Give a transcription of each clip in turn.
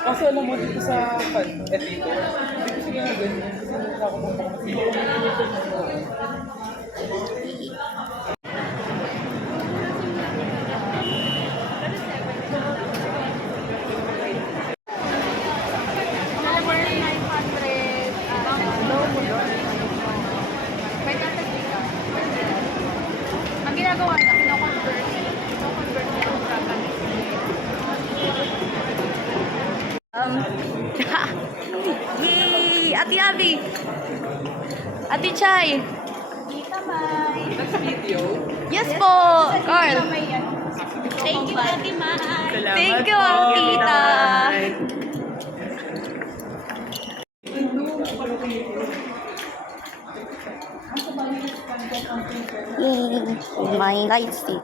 Kaso alam mo, dito sa dito, hindi ko sila na ganyan. Kasi nakakapang ang ginagawa niya, kino-convert niya yung Japanese. Yay! Ate Abby! Ate Chay! Tita May. Next video. Yes po! Carl! Thank you, Ate May. Thank you, Tita! Yay! My light stick.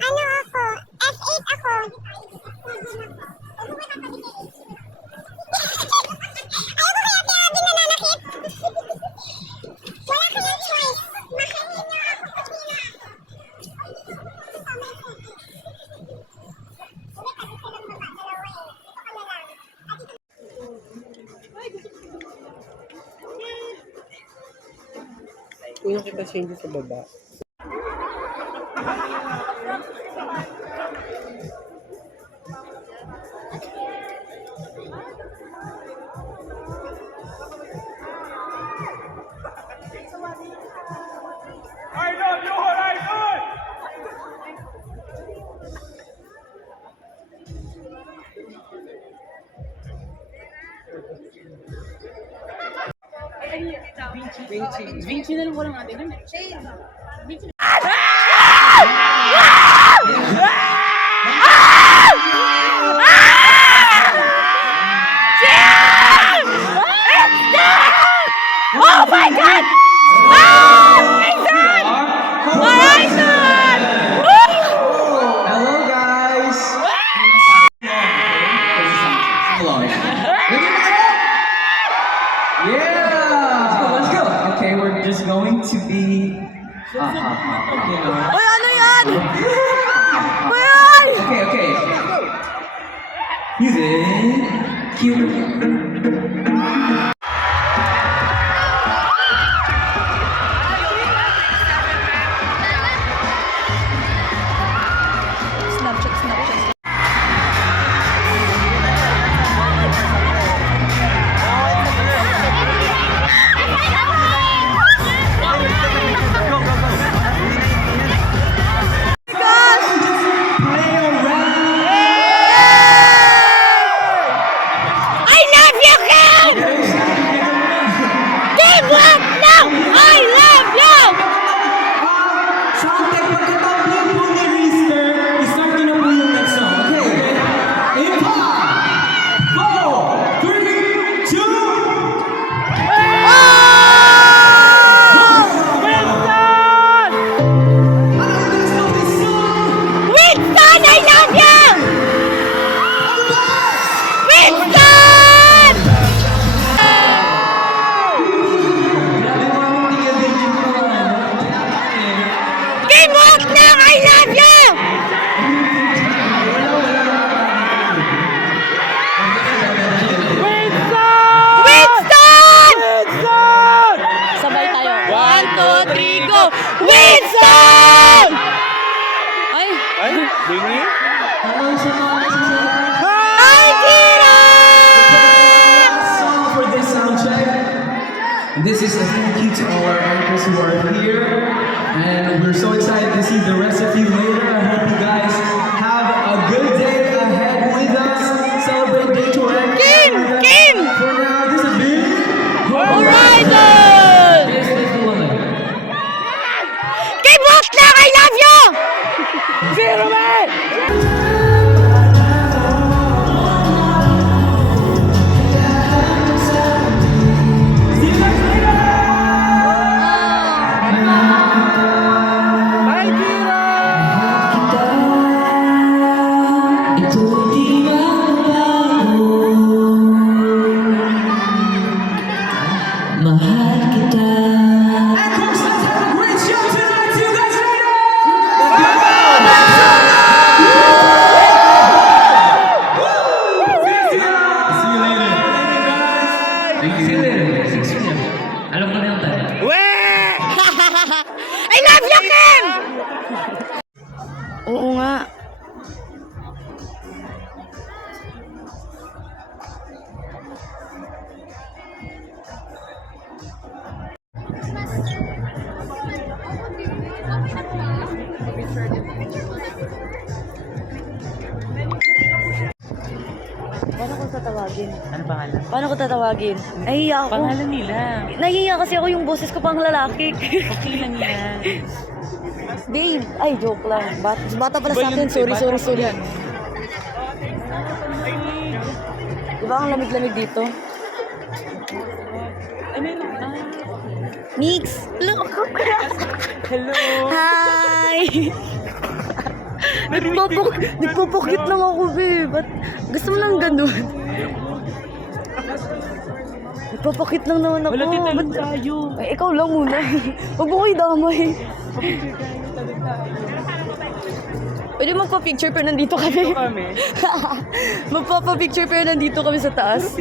Ano ako? F8 ako. Ayoko kaya Abi nananakit. Wala kayong choice. Makainin niyo ako pag Kuya kita siya hindi sa baba. Vinci na lang ko lang natin. Oh my God! Hello guys! Yeah! Let's go! Okay, we're just going to be... Uy, ano yan? Uy! Okay, okay. Music. Cue. Snapchat, Snapchat. I love you, Kat! This is a thank you to all our anchors who are here. And we're so excited to see the rest of you later. I hope you guys have a good day ahead with us. Celebrate Day to Anchor. Kim! For now, this is Big Horizon! This is the woman. Kim, wag lang! I love you! Zero man! And of course, let's have a great show tonight. See you guys later. See you later. Thank you. See you later. 6 p.m. Alam ko na yung time. I love you, Kim! Oo nga. Paano ko tatawagin? Ano pangalan? Paano ko tatawagin? Nahihiya ako. Pangalan nila. Nahihiya kasi ako yung boses ko pang lalaki. Okay lang yan. Babe! Ay, joke lang. Bata pala sa akin. Sorry. Diba ang lamig-lamig dito? Ano yun? Mix! Hello! Hello. Hi! Nagpupukit lang ako, babe. Ba't gusto mo lang ganun? Nagpupukit lang naman ako. Wala titayo Ba't- tayo. Ay, ikaw lang muna. Huwag mo kayo damay. Pwede magpa-picture pero nandito kami. Kami. Magpapa-picture pero nandito kami sa taas.